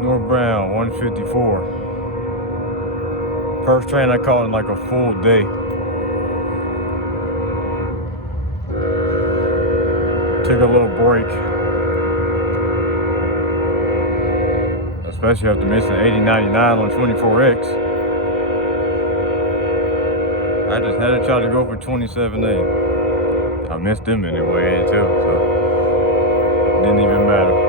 Northbound 154. First train I caught in like a full day. Took a little break. Especially after missing 8099 on 24X. I just had to try to go for 27A. I missed them anyway too, so didn't even matter.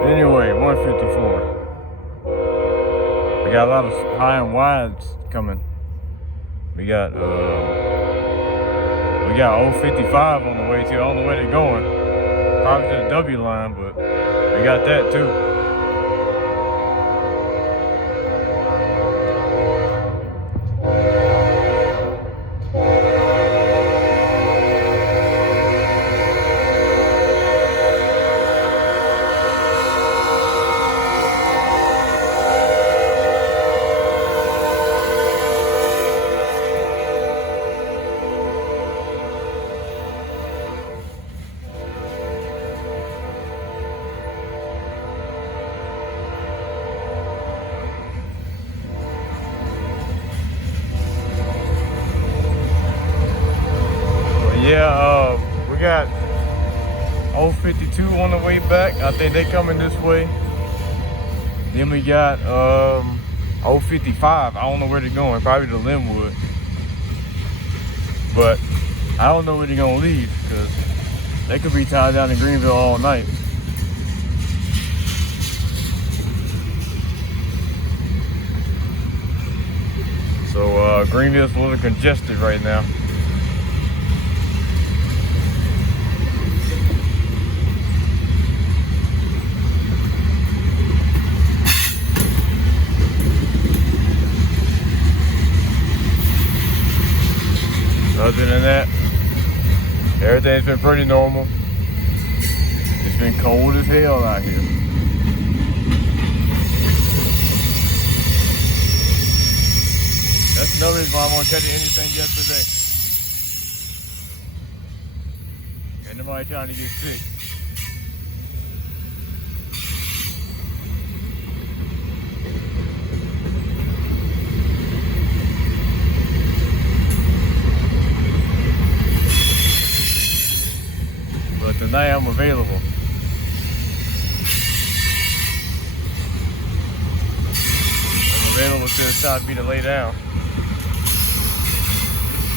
Anyway, 154. We got a lot of high and wides coming. We got 055 on the way to, on the way to going. Probably to the W line, but we got that too. Yeah, we got 052 on the way back. I think they coming this way. Then we got 055. I don't know where they're going. Probably to Linwood. But I don't know where they're gonna leave because they could be tied down in Greenville all night. So Greenville's a little congested right now. Other than that, everything's been pretty normal. It's been cold as hell out here. That's another reason why I won't catch anything yesterday. Ain't nobody trying to get sick. But tonight I'm available. I'm available till it's time for me to lay down.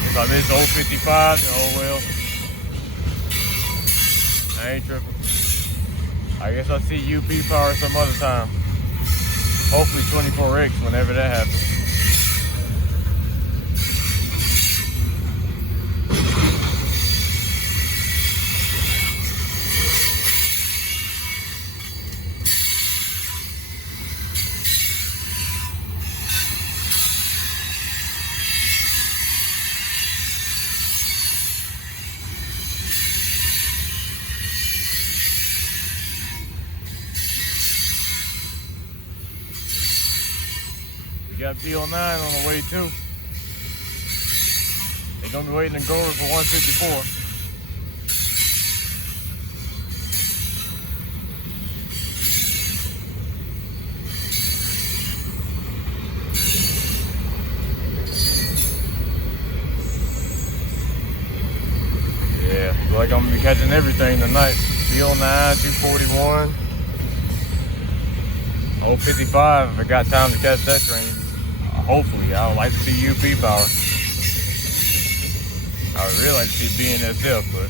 If I miss 055, then oh well. I ain't tripping. I guess I'll see UP power some other time. Hopefully 24X whenever that happens. We got B09 on the way too. They're gonna be waiting in Grover for 154. Yeah, looks like I'm gonna be catching everything tonight. B09, 241, 055 if I got time to catch that train. Hopefully, I would like to see UP power. I would really like to see BNSF, but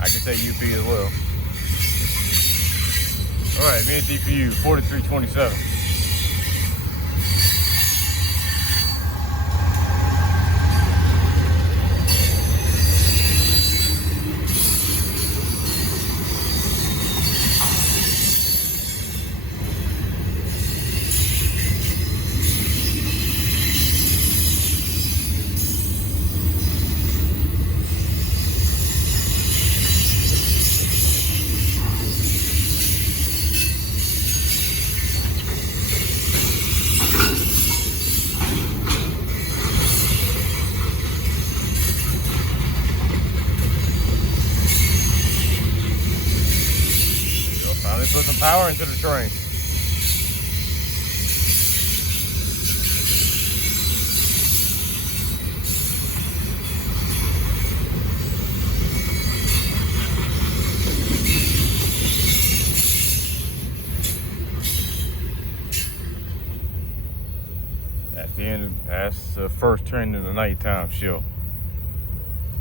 I can say UP as well. Alright, me and DPU, 4327. Put some power into the train. That's the first train in the nighttime shift.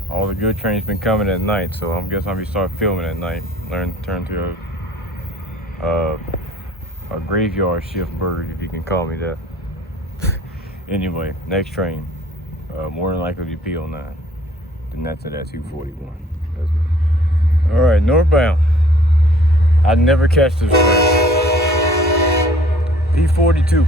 All the good trains been coming at night, so I guess I'll be start filming at night. Turn to a graveyard shift bird, if you can call me that. Anyway, next train, more than likely to be P09. Then that's at 241. All right, northbound. I'd never catch this train. P42.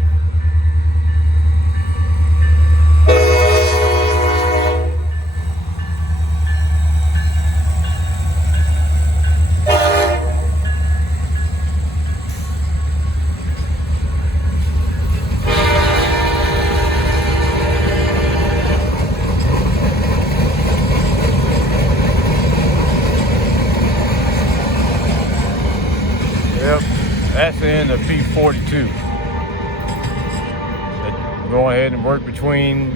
That's the end of P42. Go ahead and work between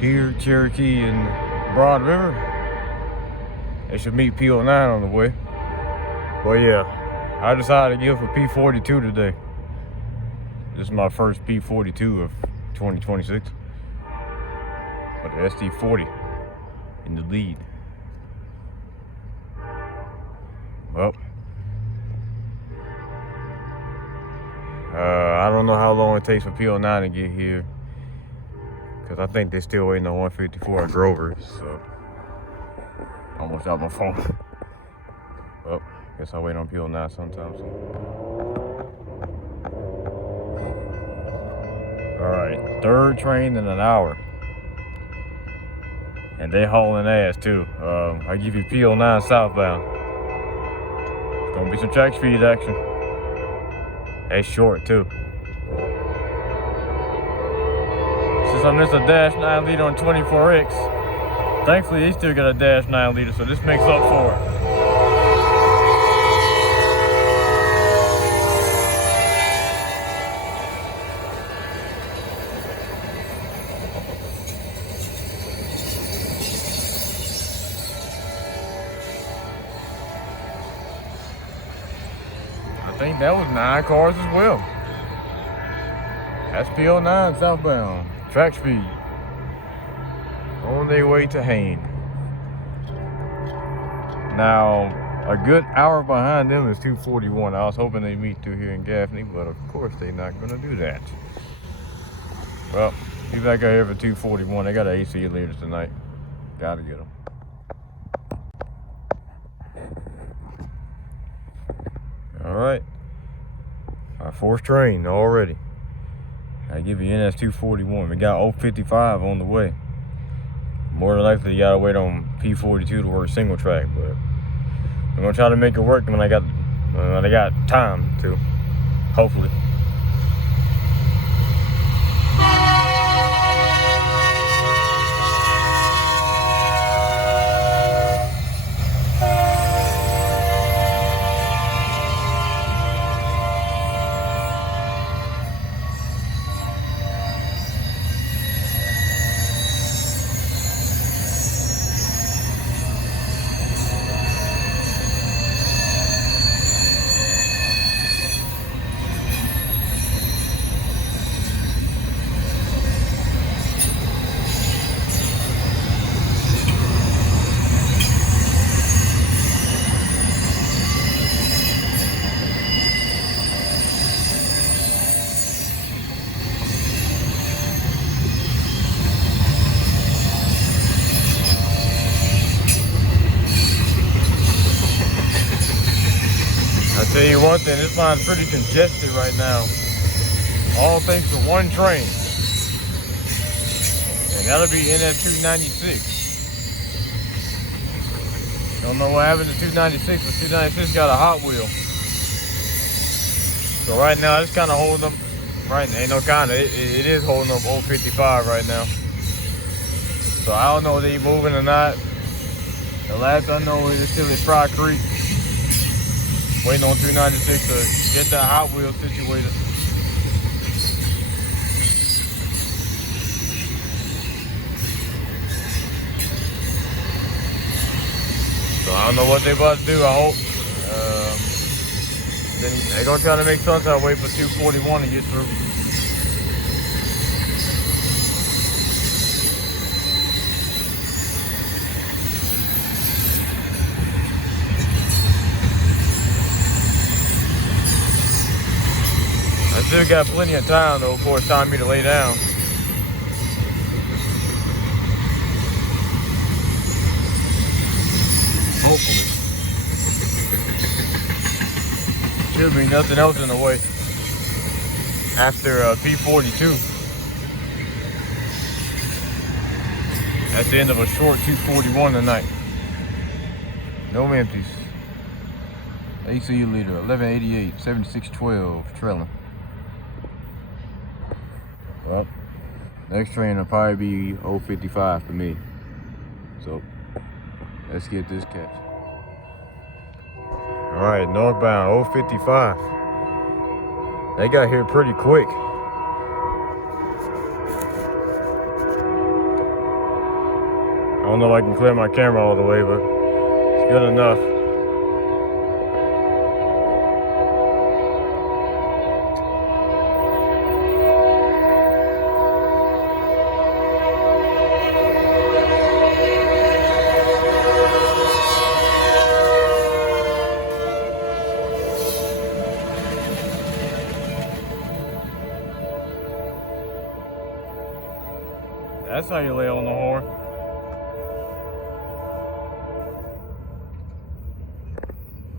here, Cherokee, and Broad River. They should meet P09 on the way. But yeah, I decided to give for P42 today. This is my first P42 of 2026. But the SD40 in the lead. Well, I don't know how long it takes for P09 to get here, because I think they're still waiting on 154 at Grover, so almost out my phone. Well, guess I'll wait on P09 sometime soon. Alright, third train in an hour. And they hauling ass too. I give you P09 southbound. It's gonna be some track speed action. It's short too. Since I missed a dash 9 liter on 24X, thankfully they still got a dash 9 liter, so this makes up for it. I think that was 9 cars as well. That's P09 southbound. Track speed. On their way to Hain. Now, a good hour behind them is 241. I was hoping they'd meet through here in Gaffney, but of course they're not going to do that. Well, be back out here for 241. They got an AC leaders tonight. Gotta get them. Alright, our fourth train already. I give you NS241. We got 055 on the way. More than likely, you gotta wait on P42 to work single track, but I'm gonna try to make it work when I got time to. Hopefully. Tell you one thing, this line's pretty congested right now. All thanks to one train. And that'll be NS296. Don't know what happened to 296, but 296 got a Hot Wheel. So right now it's kind of holding them. Right, ain't no kind of. It is holding up 055 right now. So I don't know if they moving or not. The last I know is it's still in Fry Creek. Waiting on 296 to get that Hot Wheel situated. So I don't know what they about to do, I hope. Then they're gonna try to make Sunshine wait for 241 to get through. still got plenty of time though before it's time for me to lay down. Hopefully. Should be nothing else in the way after P42. That's the end of a short 241 tonight. No empties. ACU leader 1188, 7612, trailing. Well, next train will probably be 055 for me. So let's get this catch. All right, northbound 055. They got here pretty quick. I don't know if I can clear my camera all the way, but it's good enough. That's how you lay on the horn.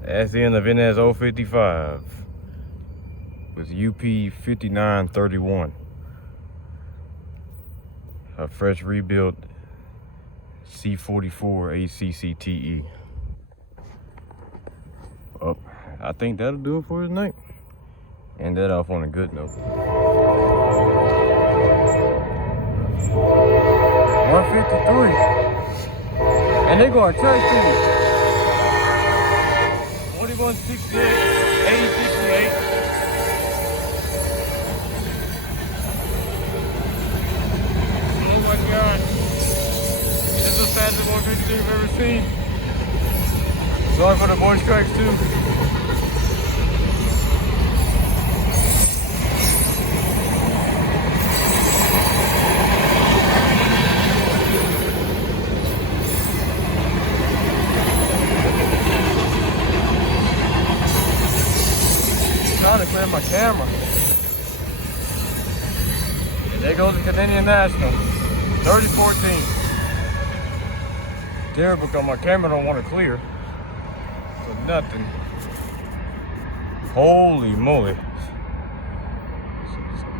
That's the end of NS 055 with UP 5931. A fresh rebuilt C44 ACCTE. Well, I think that'll do it for tonight. End that off on a good note. 153. And they going church street. 4168, 8068. Oh my God. This is the fastest 153 I've ever seen. Sorry for the voice cracks too. Trying to clear my camera. And there goes the Canadian National 3014. Terrible because my camera don't want to clear for nothing. Holy moly.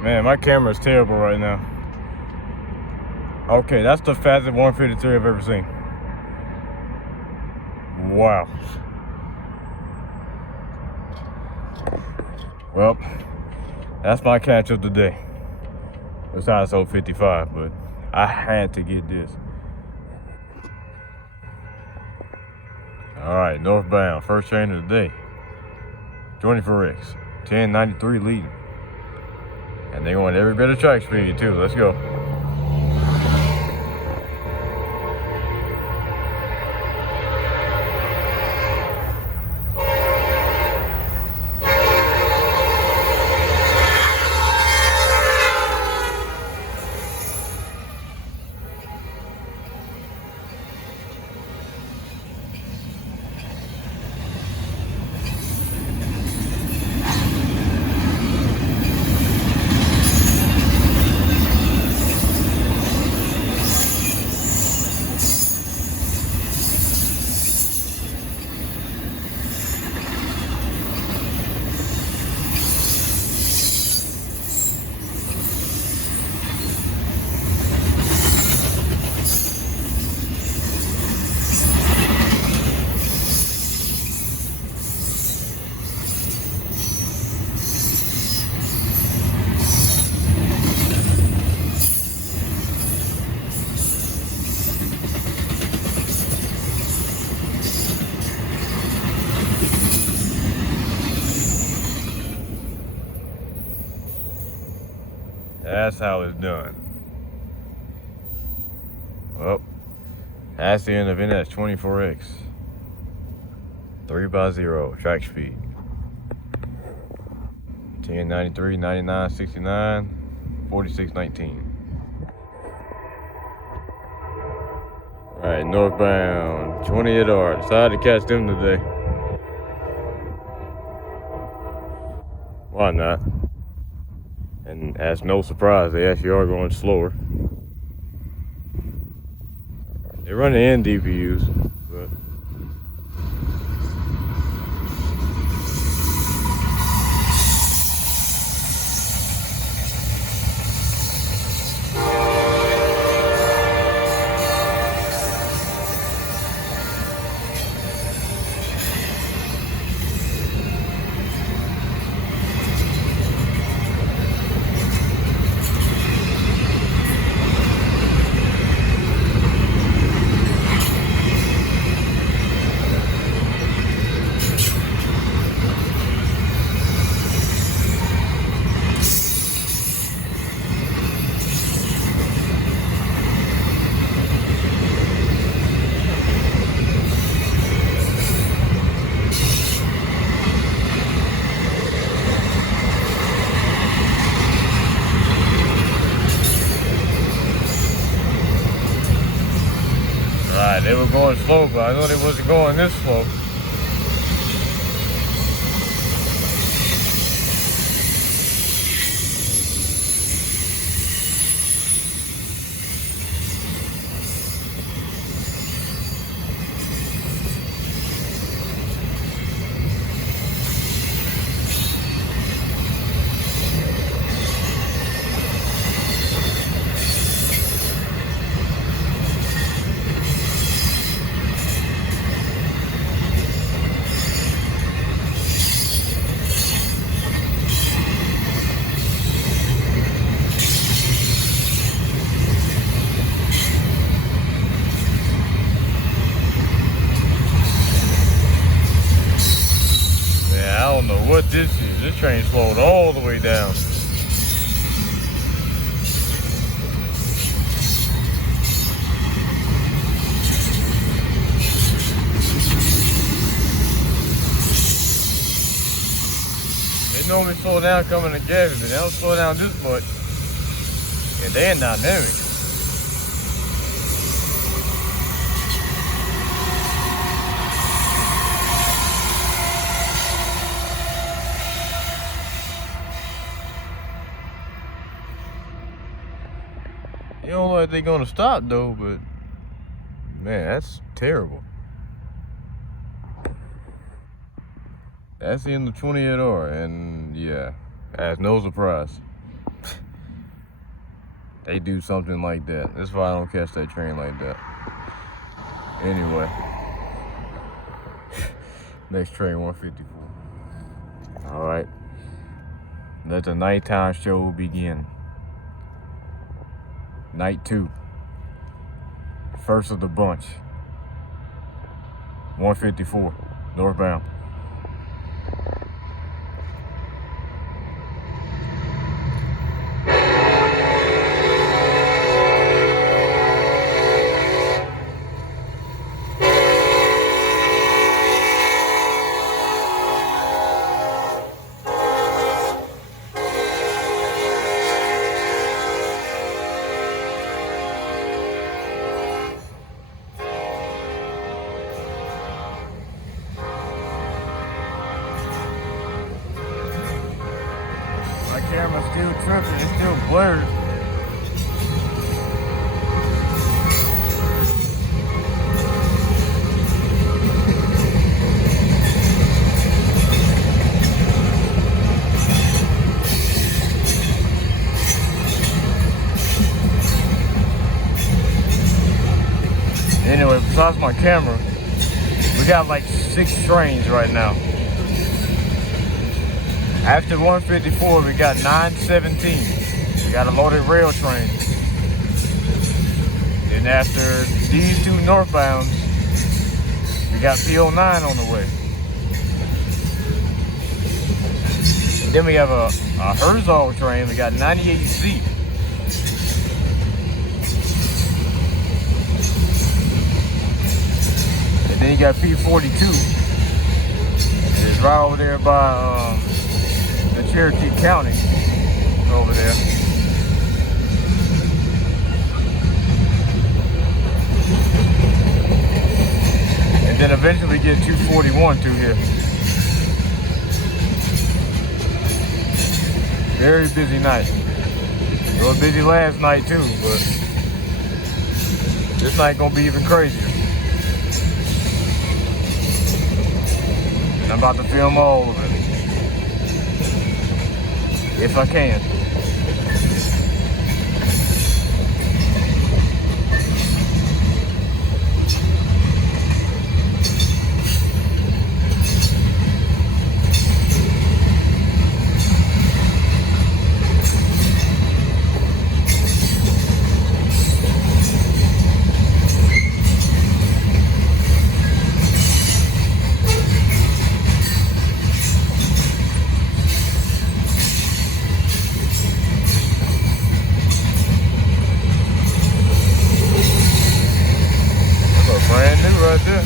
Man, my camera is terrible right now. Okay, that's the fastest 153 I've ever seen. Wow. Well, that's my catch of the day. Besides 055, but I had to get this. All right, northbound, first train of the day. 24X, 1093 leading. And they want every bit of track speed too. Let's go. That's how it's done. Well, that's the end of NS 24X. 3x0 track speed. 1093, 99, 69, 46, 19. Alright, northbound 28R. Decided to catch them today. Why not? And that's no surprise, they actually are going slower. They're running in DPUs, but they were going slow, but I know they wasn't going this slow. What this is. This train slowed all the way down. They normally slow down coming to Gavin, but they don't slow down this much. And they ain't dynamic. You don't know if they're gonna stop though, but man, that's terrible. That's in the 28R, and yeah, that's no surprise. They do something like that. That's why I don't catch that train like that. Anyway, next train 154. All right, let the nighttime show begin. Night 2, first of the bunch, 154, northbound. My camera's still tripping, it's still blurred. Anyway, besides my camera, we got like 6 trains right now. After 154, we got 917. We got a loaded rail train. And after these 2 northbounds, we got P09 on the way. Then we have a Herzog train. We got 98C. And then you got P42. It's right over there by the Cherokee County over there. And then eventually get 241 through here. Very busy night. It was busy last night too, but this night gonna be even crazier. I'm about to film all of it, if I can. Brand new right there.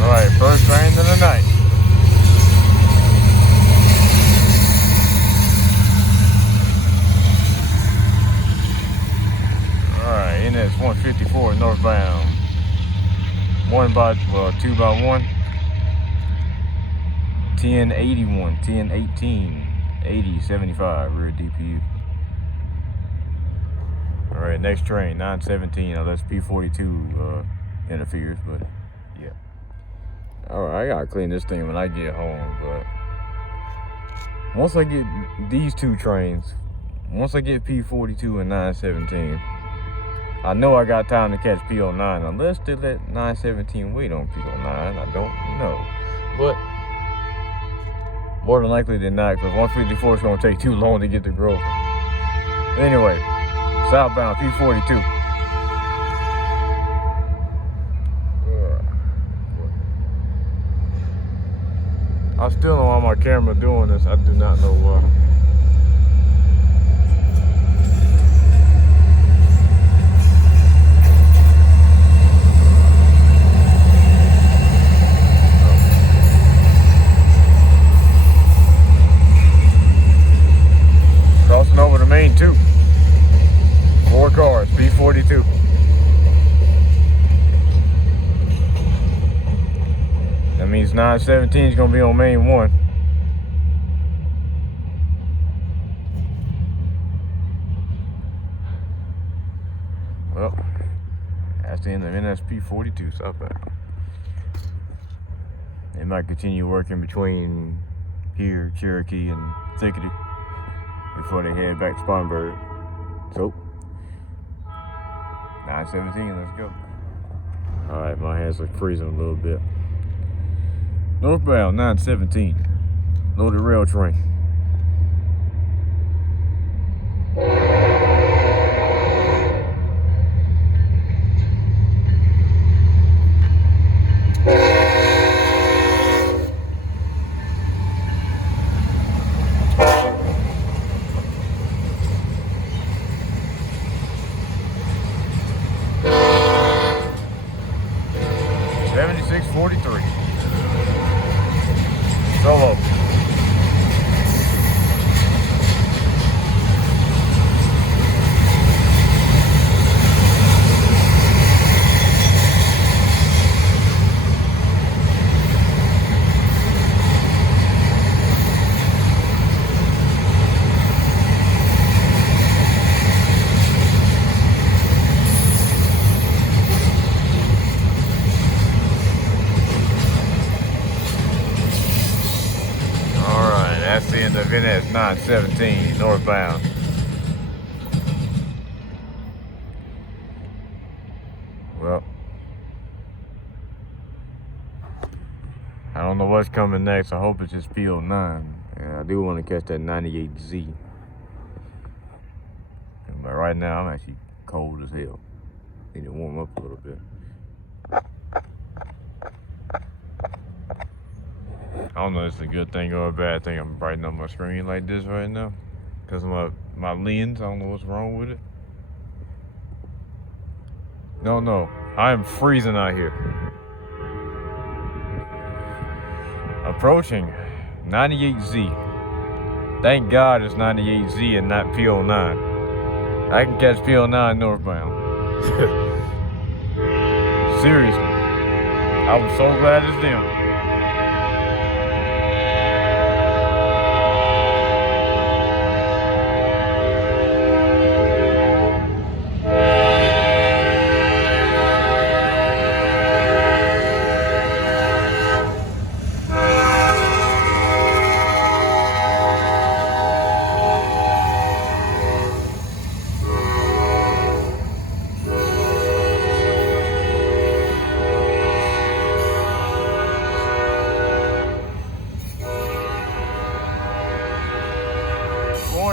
All right, first train of the night. All right, NS 154 northbound. 2x1. 1081, 1018, 80, 75, rear DPU. All right, next train, 917, unless P42 interferes, but yeah. All right, I gotta clean this thing when I get home, but once I get these two trains, once I get P42 and 917, I know I got time to catch P09, unless they let 917 wait on P09, I don't know. But more than likely than not, because 154 is going to take too long to get to Grover. Anyway, southbound P42. I still don't know why my camera doing this. I do not know why. Crossing over the main two. 4 cars, P42. That means 917 is going to be on main 1. Well, that's the end of NSP 42 southbound. They might continue working between here, Cherokee, and Thickety before they head back to Spartanburg. So, 917, let's go. Alright, my hands are freezing a little bit. Northbound 917, loaded rail train. Solo. That's the end of NS 917 northbound. Well, I don't know what's coming next. I hope it's just P09. And I do want to catch that 98Z. But right now, I'm actually cold as hell. Need to warm up a little bit. I don't know if it's a good thing or a bad thing. I'm brightening up my screen like this right now. Because of my lens, I don't know what's wrong with it. No, I am freezing out here. Approaching 98Z. Thank God it's 98Z and not P09. I can catch P09 northbound. Seriously. I was so glad it's them.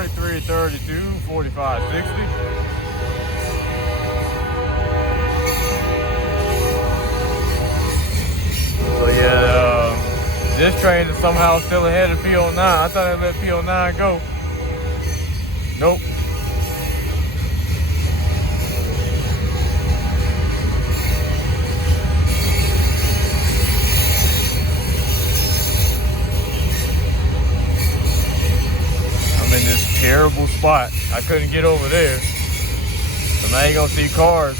$43.32, $45.60. So yeah, this train is somehow still ahead of P09. I thought I let P09 go. Nope. I'm in this terrible spot. I couldn't get over there. So now you're gonna see cars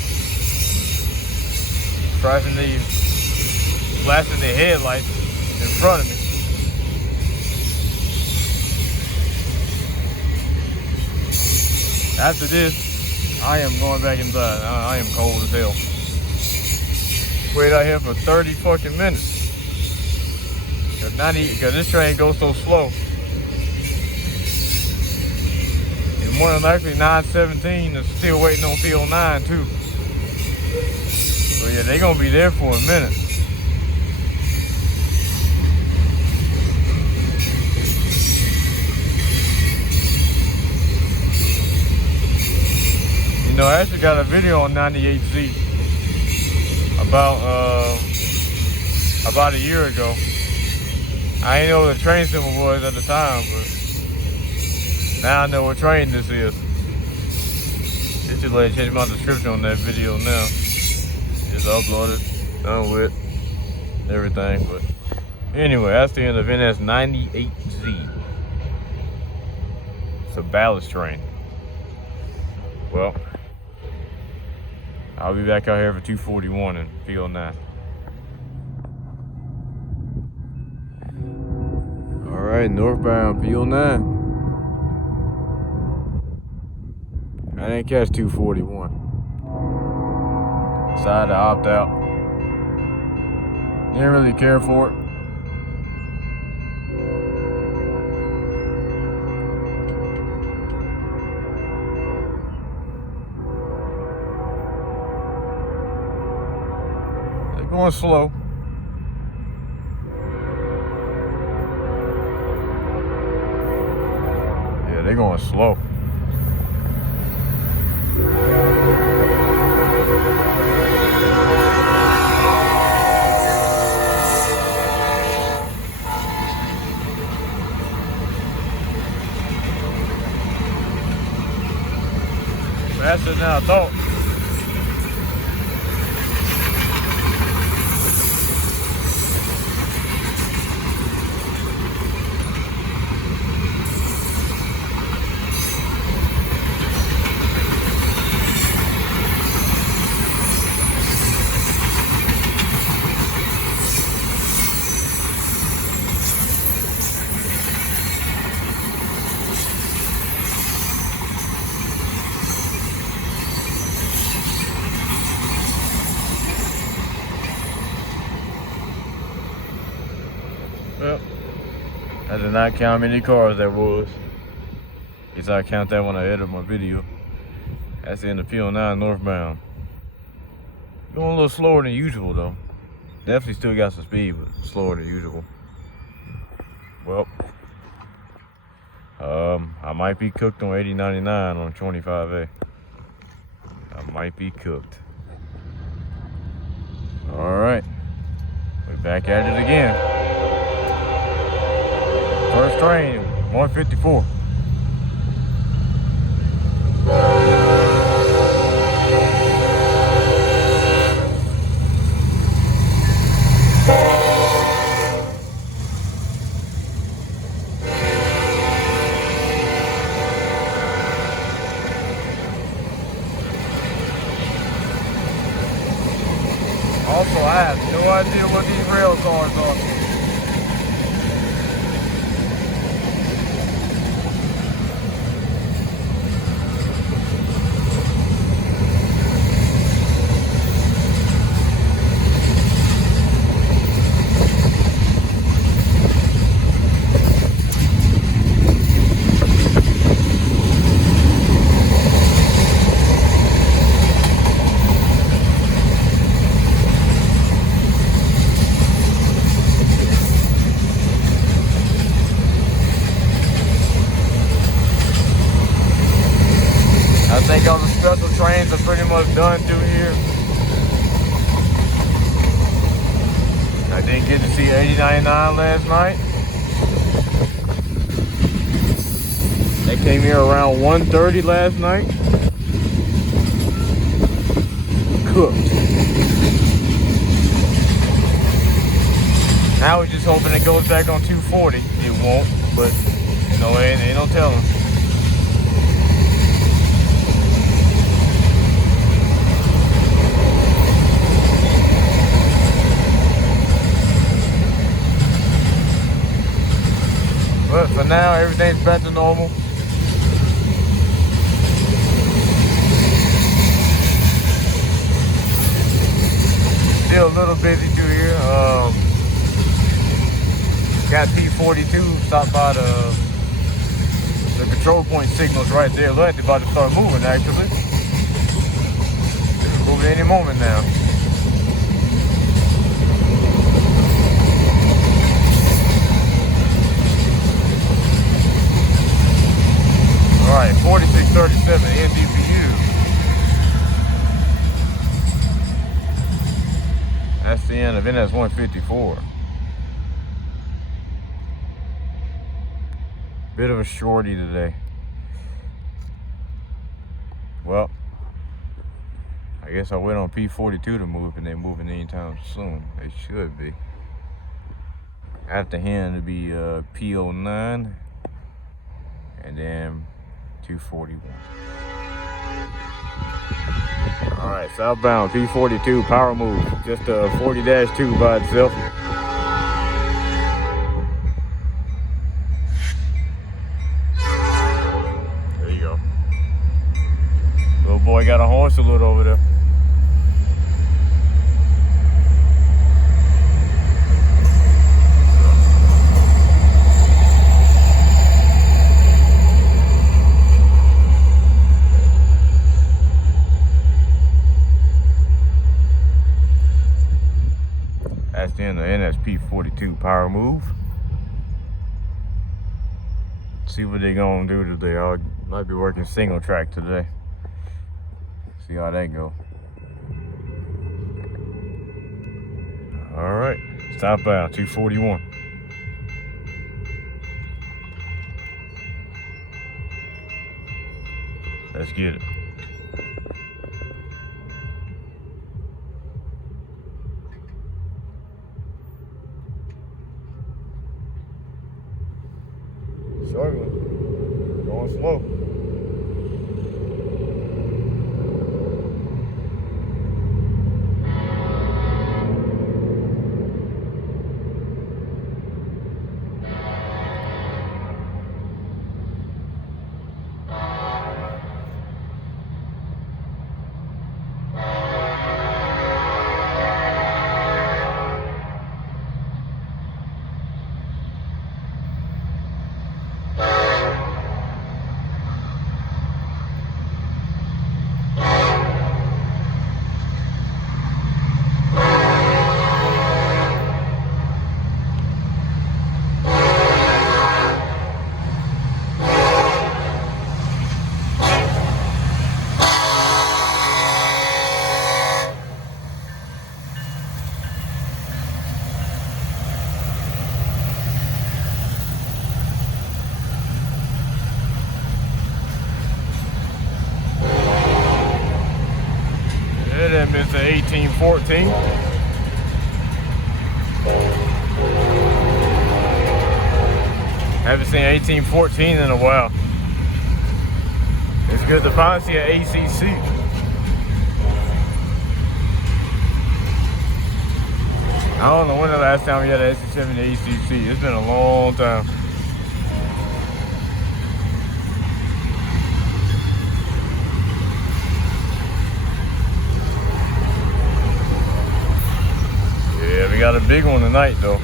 flashing their headlights in front of me. After this, I am going back inside. I am cold as hell. Wait out here for 30 fucking minutes. Cause this train goes so slow. And more than likely 917 is still waiting on P09 too. So yeah, they gonna be there for a minute. You know, I actually got a video on 98Z about a year ago. I didn't know what the train symbol was at the time, but now I know what train this is. It should let you change my description on that video now. Just upload it, done with everything. But anyway, that's the end of NS 98Z. It's a ballast train. Well, I'll be back out here for 241 and P09. Alright, northbound P09. I didn't catch 241. Decided to opt out. Didn't really care for it. They're going slow. Yeah, they're going slow. Faster than I thought. Well, I did not count how many cars there was. Guess I'll count that when I edit my video. That's the end of P09 northbound. Going a little slower than usual though. Definitely still got some speed, but slower than usual. Well, I might be cooked on 8099 on 25A. I might be cooked. All right, we're back at it again. First train, 154. I have no idea what these rail cars are. I think all the special trains are pretty much done through here. I didn't get to see 8099 last night. They came here around 1:30 last night. Cooked. Now we're just hoping it goes back on 240. It won't, but you know, ain't no telling. But for now, everything's back to normal. Still a little busy through here. Got P42 stopped by the control point signals right there. Look, they're about to start moving actually. They're moving any moment now. All right, 4637 NDPU. That's the end of NS 154. Bit of a shorty today. Well, I guess I wait on P42 to move, and they're moving anytime soon. They should be. After him to be P09, and then 241. All right, southbound P42 power move, just a 40-2 by itself. There you go. Little boy got a horn salute over there. That's the end of NSP42 power move. See what they gonna do today. I might be working single track today. See how that go. All right, southbound 241. Let's get it. Struggling, going slow. Mr. 1814. Haven't seen 1814 in a while. It's good to finally see an ACC. I don't know when the last time we had an SC70 ACC. It's been a long time. Yeah, we got a big one tonight though.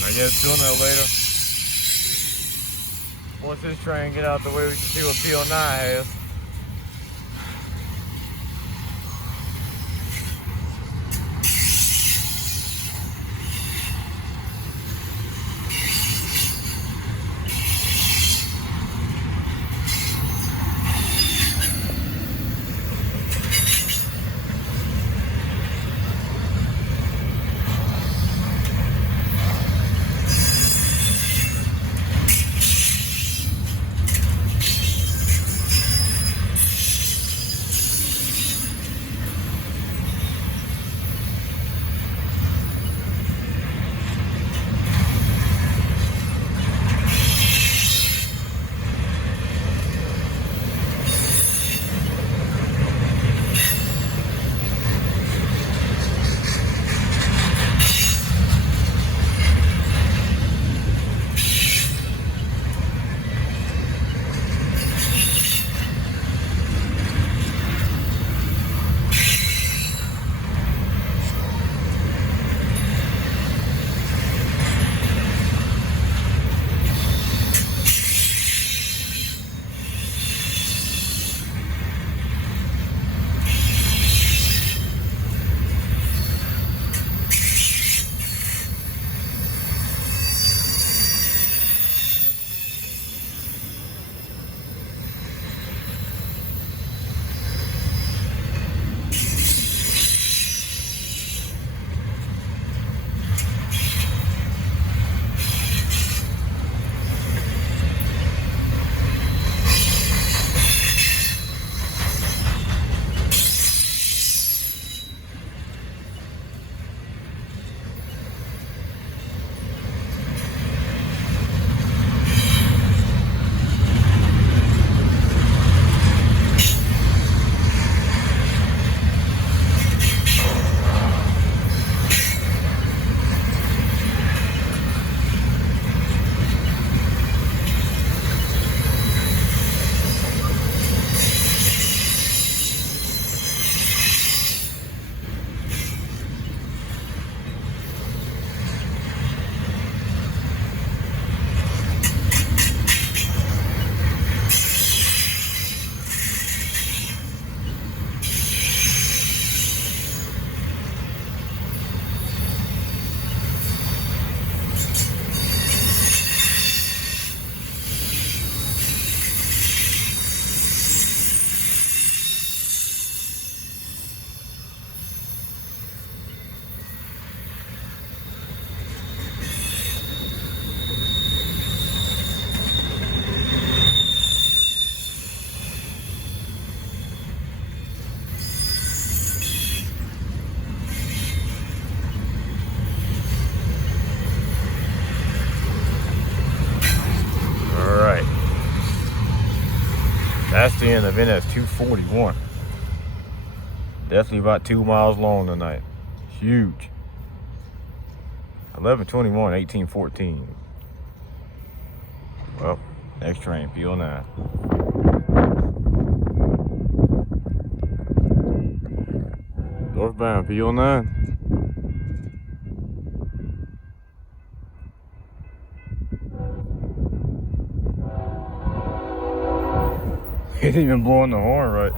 I guess sooner or later, once this train get out the way, we can see what PO9 has. That's the end of NS 241. Definitely about 2 miles long tonight. Huge. 11/21, 1814. Well, next train, PO9. Northbound, PO9. He ain't even blowing the horn right.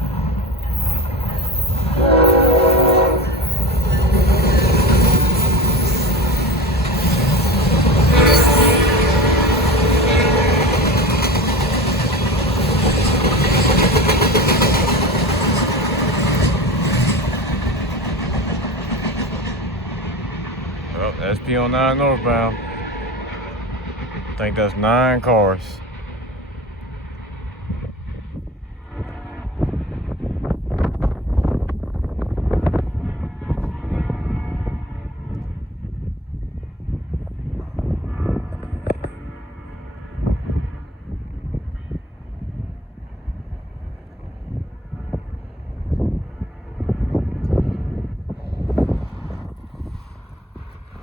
309 northbound. I think that's 9 cars.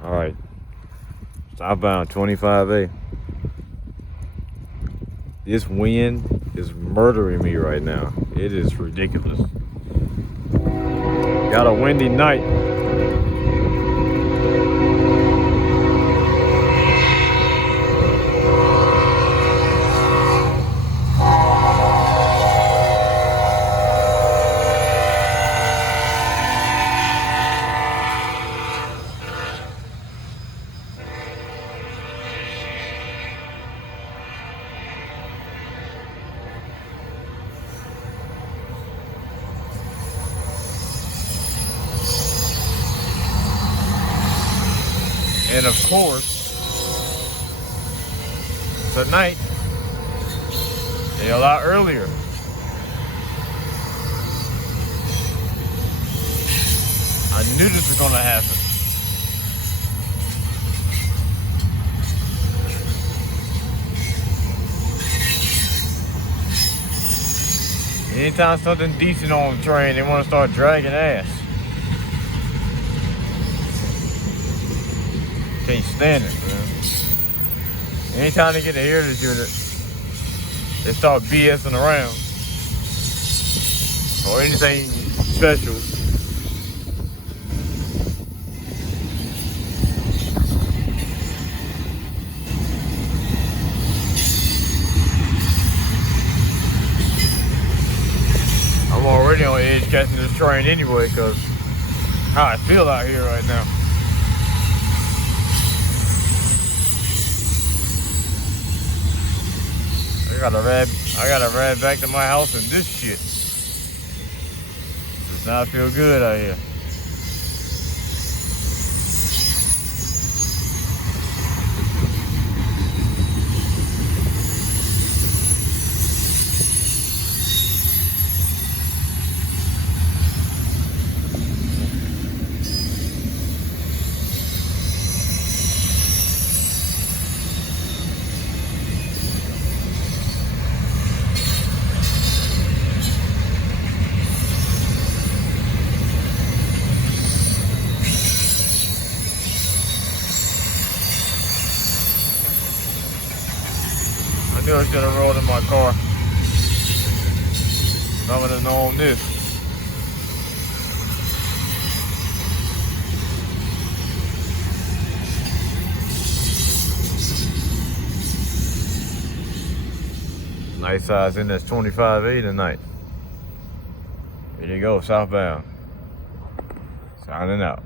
All right, southbound 25A. This wind is murdering me right now. It is ridiculous. Got a windy night. And of course, tonight, they're a lot earlier. I knew this was gonna happen. Anytime something decent on the train, they want to start dragging ass. Can't stand it, man. Anytime they get the heritage unit, they start BSing around or anything special. I'm already on edge catching this train anyway, because how I feel out here right now. I gotta ride back to my house in this shit. Does not feel good out here. I should have rolled in my car. I would have known this. Nice size in this 25A tonight. Here you go, southbound. Signing out.